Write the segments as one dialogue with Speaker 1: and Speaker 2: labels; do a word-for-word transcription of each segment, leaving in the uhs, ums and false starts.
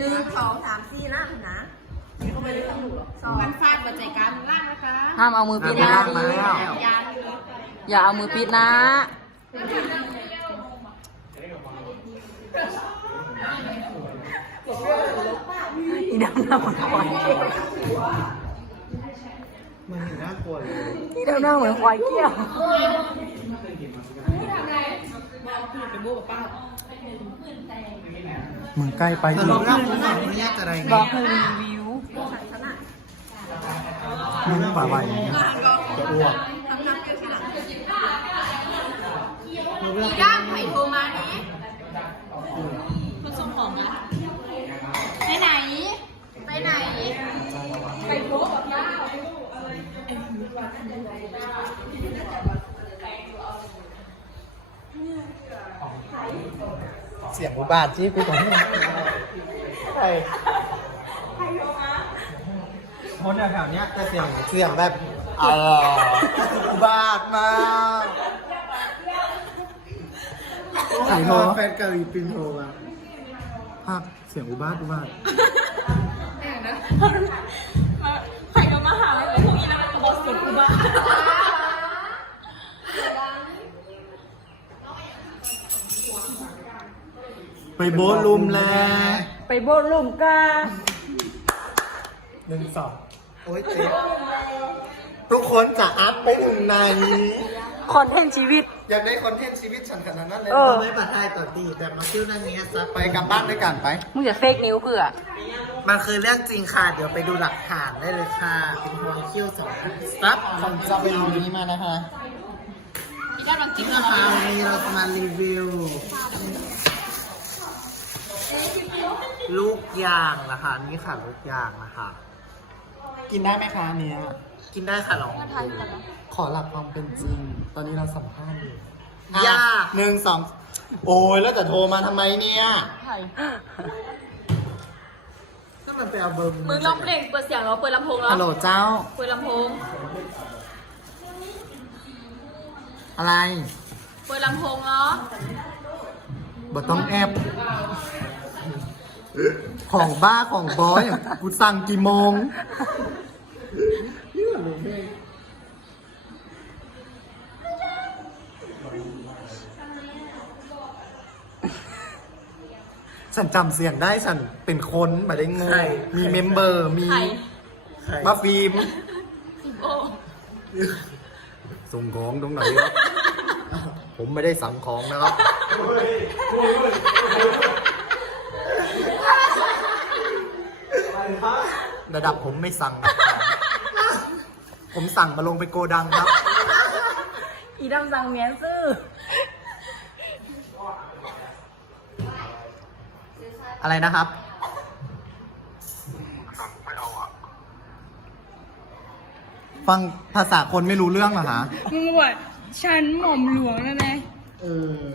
Speaker 1: นึ่งสองสามสี่ล่างนะสองมันฟาดหัวใจกันล่างนะคะห้ามเอามือปิดนะอย่าเอามือปิดนะอีดำหน้าเหมือนควายเกี้ยว
Speaker 2: มันน่ากลัวเลย
Speaker 1: อีดำหน้าเหมือนควายเกี้ยว
Speaker 2: มึงใกล้ไปอีกบอกเราไม่ไม่ยากอะไรไง
Speaker 1: บอกคือรีวิว
Speaker 2: มึงป่าใบจะอ้วก
Speaker 1: ย่างไผ่โทรมานี้คนส่งของนะไปไหนไปไหนไปโทรกับย่า
Speaker 2: เสียงอุบาทจี้กูตรงนี้ใช่คนแถวๆนี้แต่เสียงเสียงแบบอ๋ออุบาทมากใครโทรแฟนเกาหลีปินโทรมาภาคเสียงอุบาทอุบาท
Speaker 1: ใครก็มาหาเลยพวกนี้แล้วมันบอกเสียงอุบาท
Speaker 2: ไปโบสลุมแล
Speaker 1: ไปโบสลุมกา
Speaker 2: หนึ่งสองโอ้ยเจ๊ทุกคนจะอัพไปถึงไหน
Speaker 1: คอนเทนต์ชีวิต
Speaker 2: อยากได้คอนเทนต์ชีวิตฉันขนาดนั้นเลยทำไมบัตรไทยต่อดีแต่มาคิ้วนั่นนี้ซัไปกลับบ้านด้วยกันไป
Speaker 1: มึงอย่าเฟกนิ้วเผื่อ
Speaker 2: มันคือเรื่องจริงค่ะเดี๋ยวไปดูหลักฐานได้เลยค่ะเป็นพวงคิ้วสองซับคนจะไปดูนี้มานะคะ
Speaker 1: นี่ได้บางจริงเหรอ
Speaker 2: คะวันนี้เราจะมารีวิวลูกยางนะคะนี่ค่ะลูกยางนะคะกินได้ไหมคะเนี้ยกินได้ค่ะลองขอหลักความเป็นจริงตอนนี้เราสัมภาษณ์อยู่ย่าหนึ่งสองโอ้ยแล้วจะโทรมาทำไมเนี่ยก็มันไปเอาเบอร์
Speaker 1: มึงร้องเพลงเปิดเสียงเราเปิดลำโพงแล้ว
Speaker 2: ฮัลโหลเจ้า
Speaker 1: เปิดลำโพง
Speaker 2: อะไร
Speaker 1: เปิดลำโพงเนาะ
Speaker 2: บ่ต้องแอบของบ้าของบอยกูสั่งกี่โมงฉันจำเสียงได้ฉันเป็นคนมาได้งงมีเมมเบอร์มีมาฟิล์มส่งของตรงไหนครับผมไม่ได้สั่งของนะครับระดับผมไม่สั่งนะผมสั่งมาลงไปโกดังครับ
Speaker 1: อีดำสั่งเมียซื้อ
Speaker 2: อะไรนะครับฟังภาษาคนไม่รู้เรื่องเหรอฮะ
Speaker 1: มึงว่าฉันหม่อมหลวงนะนาย
Speaker 2: เออ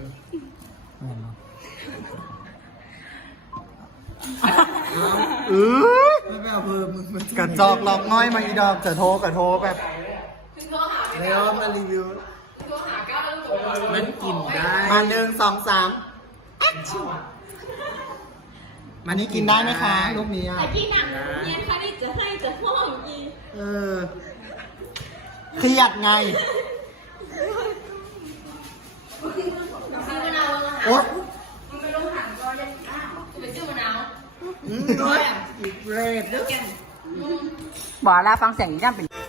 Speaker 2: เออไม่ไปเอาเพิ่มมึงกระจอกหลอกง่อยมาอีดอกจะโทรกับโทรแบบเร็วมารีวิวมันกินได้มาหนึ่งสองสามมันนี้กินได้ไหมคะลูกนี้อ่ะ
Speaker 1: กินหนังเนี่ยค่ะนี่จะให้จะห้องอี
Speaker 2: เออเครียดไงโอ๊ยมันไปลงถังก่อนเลยไปซื้อมะนาวอืมด้วยอีกเรดเด้อแกบอกแล้วฟังเสียงอีนั่นเป็น